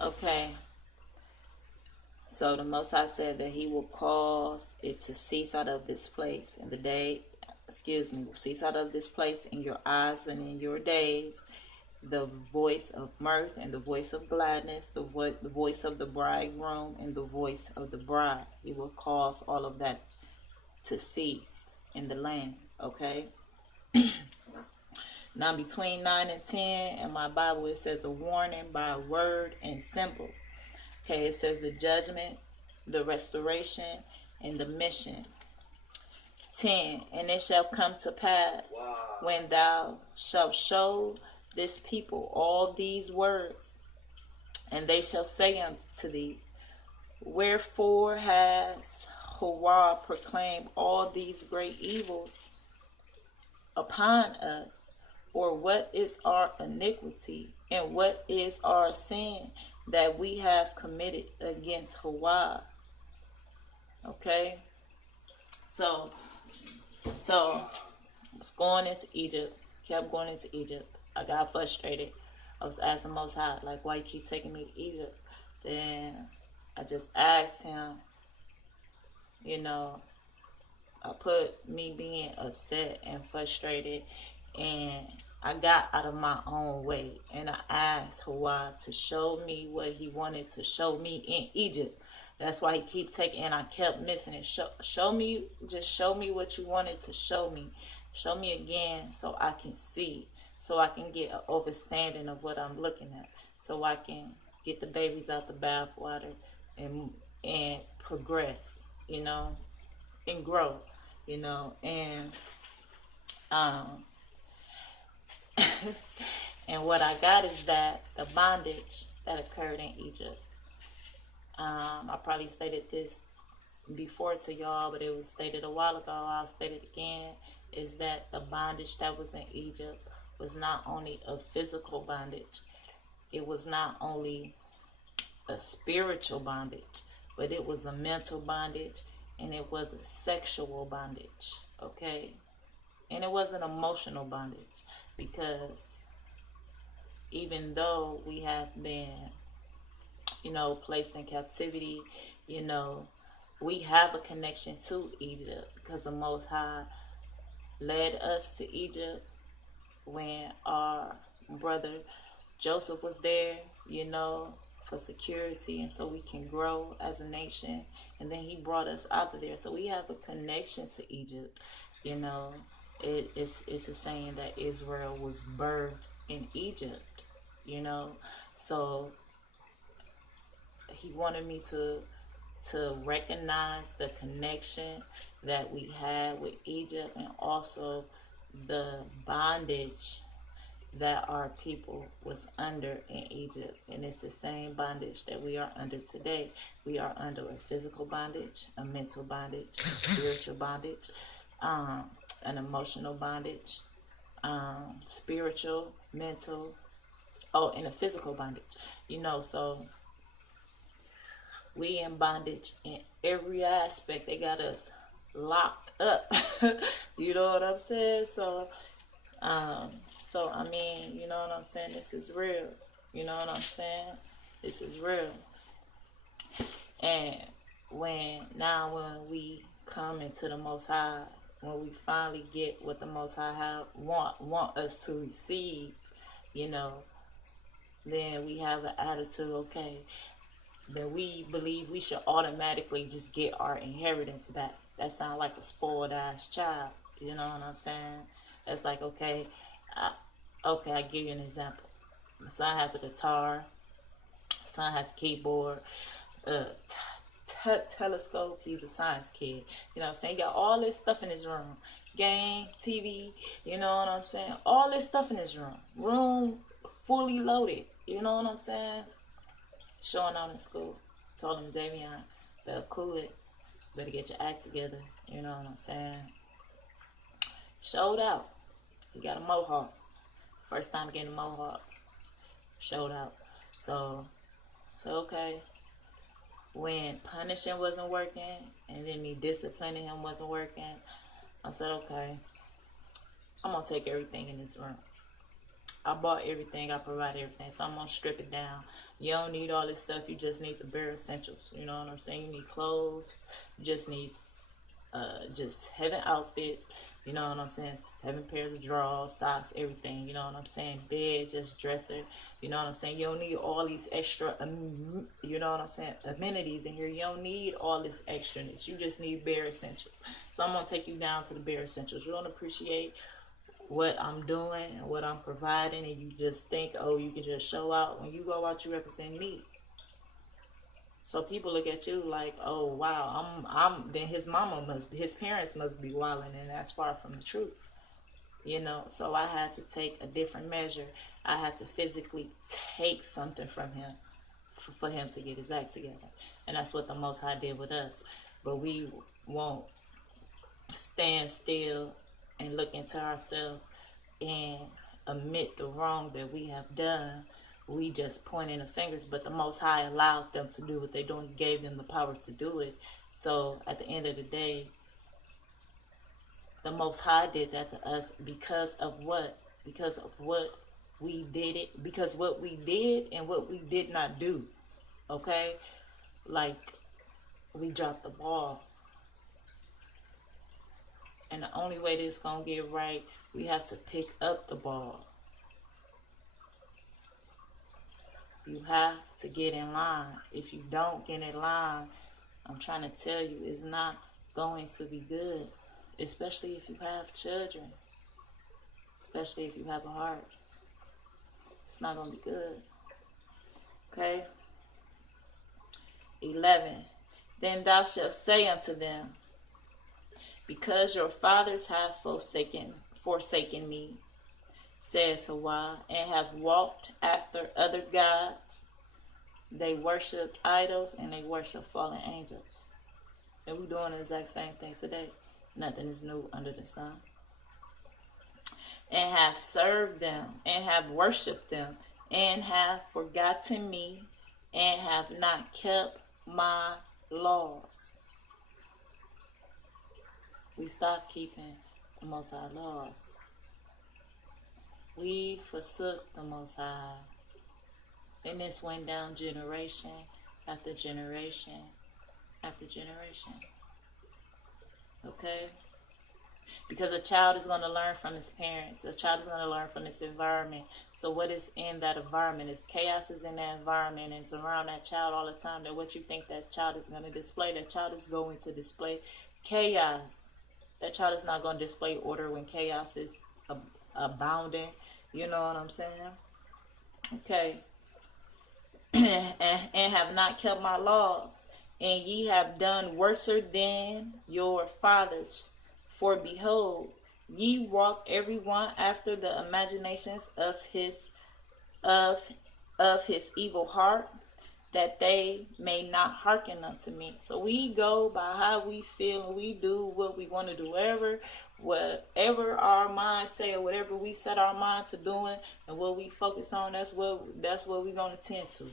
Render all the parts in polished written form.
Okay. So the Most High said that He will cause it to cease out of this place in the day, will cease out of this place in your eyes and in your days, the voice of mirth and the voice of gladness, the voice of the bridegroom and the voice of the bride. He will cause all of that to cease in the land. Okay. Now between 9 and 10 in my Bible it says a warning by word and symbol. Okay, it says the judgment, the restoration, and the mission. 10. And it shall come to pass when thou shalt show this people all these words, and they shall say unto thee, wherefore has Yahweh proclaimed all these great evils upon us? Or what is our iniquity, and what is our sin that we have committed against Yahweh? Okay, so I was going into Egypt, kept going into Egypt. I got frustrated. I was asking Most High, like, why you keep taking me to Egypt? Then I just asked him, I put me being upset and frustrated, and I got out of my own way, and I asked Hawaii to show me what he wanted to show me in Egypt. That's why he keep taking, and I kept missing it. Show me, just show me what you wanted to show me. Show me again so I can see, so I can get an understanding of what I'm looking at, so I can get the babies out the bathwater and progress, and grow, and and what I got is that the bondage that occurred in Egypt. I probably stated this before to y'all, but it was stated a while ago. I'll state it again. Is that the bondage that was in Egypt was not only a physical bondage, it was not only a spiritual bondage, but it was a mental bondage, and it was a sexual bondage. Okay, and it was an emotional bondage, because even though we have been, placed in captivity, we have a connection to Egypt, because the Most High led us to Egypt when our brother Joseph was there, for security, and so we can grow as a nation. And then he brought us out of there, so we have a connection to Egypt. It's a saying that Israel was birthed in Egypt. So he wanted me to recognize the connection that we had with Egypt, and also the bondage that our people was under in Egypt. And it's the same bondage that we are under today. We are under a physical bondage, a mental bondage, a spiritual bondage, an emotional bondage, spiritual, mental, and a physical bondage. So we in bondage in every aspect. They got us locked up. You know what I'm saying? So I mean, you know what I'm saying? This is real. You know what I'm saying? This is real. And when we come into the Most High, when we finally get what the Most High want us to receive, then we have an attitude, okay, then we believe we should automatically just get our inheritance back. That sounds like a spoiled ass child. You know what I'm saying? It's like, okay, I give you an example. My son has a guitar. My son has a keyboard, telescope. He's a science kid. You know what I'm saying? He got all this stuff in his room. Game, TV, you know what I'm saying? All this stuff in his room. Room fully loaded. You know what I'm saying? Showing out in school. Told him, Davion, better cool it. Better get your act together. You know what I'm saying? Showed out. He got a mohawk. First time getting a mohawk. Showed out. So okay. When punishing wasn't working, and then me disciplining him wasn't working, I said, okay, I'm going to take everything in this room. I bought everything. I provide everything. So I'm going to strip it down. You don't need all this stuff. You just need the bare essentials. You know what I'm saying? You need clothes. You just need just 7 outfits. You know what I'm saying? 7 pairs of drawers, socks, everything. You know what I'm saying? Bed, just dresser. You know what I'm saying? You don't need all these extra, you know what I'm saying, amenities in here. You don't need all this extraness. You just need bare essentials. So I'm going to take you down to the bare essentials. You don't appreciate what I'm doing and what I'm providing, and you just think, oh, you can just show out. When you go out, you represent me. So people look at you like, oh wow, then his parents must be wilding, and that's far from the truth. You know, so I had to take a different measure. I had to physically take something from him for him to get his act together. And that's what the Most High did with us. But we won't stand still and look into ourselves and admit the wrong that we have done. We just pointing the fingers, but the Most High allowed them to do what they're doing. He gave them the power to do it. So at the end of the day, the Most High did that to us because of what? Because of what we did it. Because what we did and what we did not do. Okay? Like, we dropped the ball. And the only way this is going to get right, we have to pick up the ball. You have to get in line. If you don't get in line, I'm trying to tell you, it's not going to be good. Especially if you have children. Especially if you have a heart. It's not going to be good. Okay? 11. Then thou shalt say unto them, because your fathers have forsaken me, says Yahweh, and have walked after other gods. They worshipped idols and they worship fallen angels. And we're doing the exact same thing today. Nothing is new under the sun. And have served them and have worshipped them and have forgotten me and have not kept my laws. We stopped keeping the Most High laws. We forsook the Most High. And this went down generation after generation after generation. Okay? Because a child is going to learn from his parents. A child is going to learn from his environment. So what is in that environment? If chaos is in that environment and it's around that child all the time, then what you think that child is going to display? That child is going to display chaos. That child is not going to display order when chaos is abounding. You know what I'm saying? Okay. and have not kept my laws. And ye have done worser than your fathers. For behold, ye walk every one after the imaginations of his evil heart, that they may not hearken unto me. So we go by how we feel, and we do what we want to do. Whatever our minds say, or whatever we set our mind to doing, and what we focus on, that's what we're going to tend to.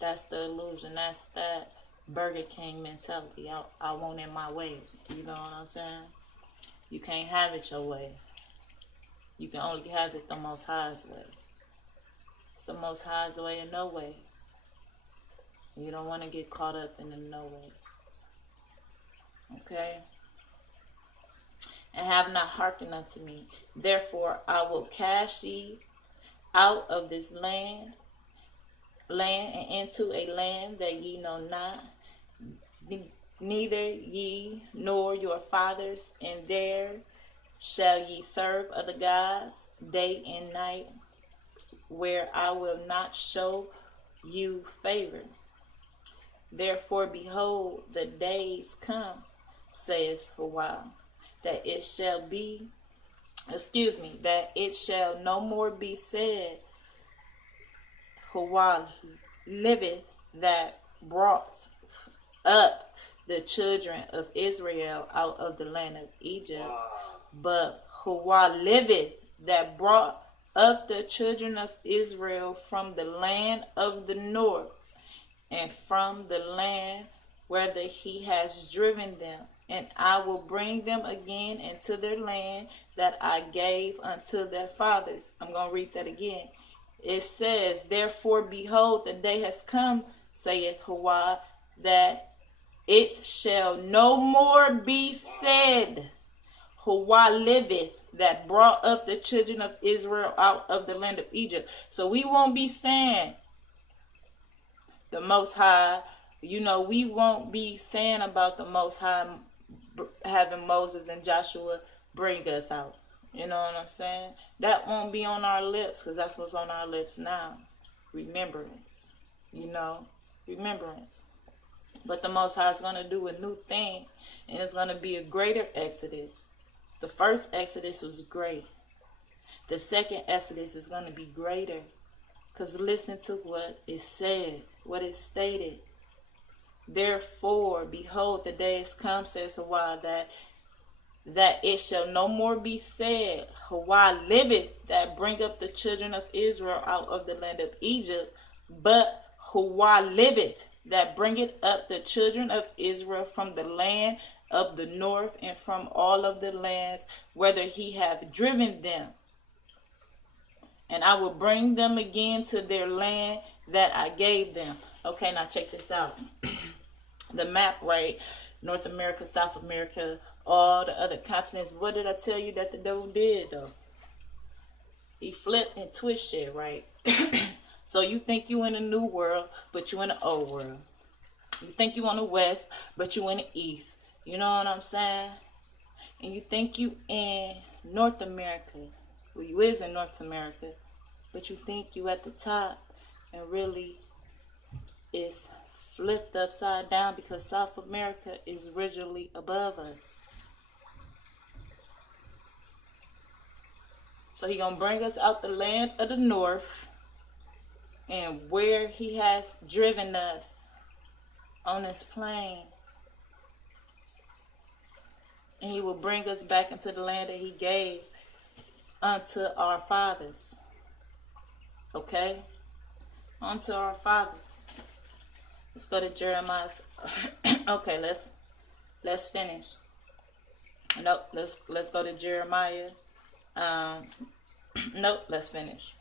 That's the illusion. That's that Burger King mentality. I want it my way. You know what I'm saying? You can't have it your way. You can only have it the Most High's way. It's the Most High's way and no way. You don't want to get caught up in the no way. Okay? And have not hearkened unto me. Therefore I will cast ye out of this land and into a land that ye know not, neither ye nor your fathers, and there shall ye serve other gods day and night, where I will not show you favor. Therefore, behold, the days come, says Yahweh, that it shall no more be said, Yahweh liveth, that brought up the children of Israel out of the land of Egypt. Wow. But Yahweh liveth, that brought up the children of Israel from the land of the north, and from the land whither he has driven them, and I will bring them again into their land that I gave unto their fathers. I'm going to read that again. It says, therefore, behold, the day has come, saith Yahweh, that it shall no more be said, Yahweh liveth, that brought up the children of Israel out of the land of Egypt. So we won't be saying the Most High, we won't be saying about the Most High having Moses and Joshua bring us out. You know what I'm saying? That won't be on our lips, because that's what's on our lips now. Remembrance. Remembrance. But the Most High is going to do a new thing, and it's going to be a greater exodus. The first exodus was great. The second exodus is going to be greater. Because listen to what it said, what it stated. Therefore, behold, the day is come, says Yahweh, that it shall no more be said, Yahweh liveth, that bring up the children of Israel out of the land of Egypt, but Yahweh liveth, that bringeth up the children of Israel from the land of the north and from all of the lands whither he hath driven them. And I will bring them again to their land that I gave them. Okay, now check this out. The map, right? North America, South America, all the other continents. What did I tell you that the devil did, though? He flipped and twisted, right? So you think you in a new world, but you in the old world. You think you on the west, but you in the east. You know what I'm saying? And you think you in North America. Well, you is in North America, but you think you at the top, and really it's flipped upside down, because South America is originally above us. So he gonna bring us out the land of the north, and where he has driven us on this plane, and he will bring us back into the land that he gave unto our fathers. Okay? Unto our fathers. Let's go to Jeremiah. Okay, let's finish. Nope, let's go to Jeremiah. Nope, let's finish.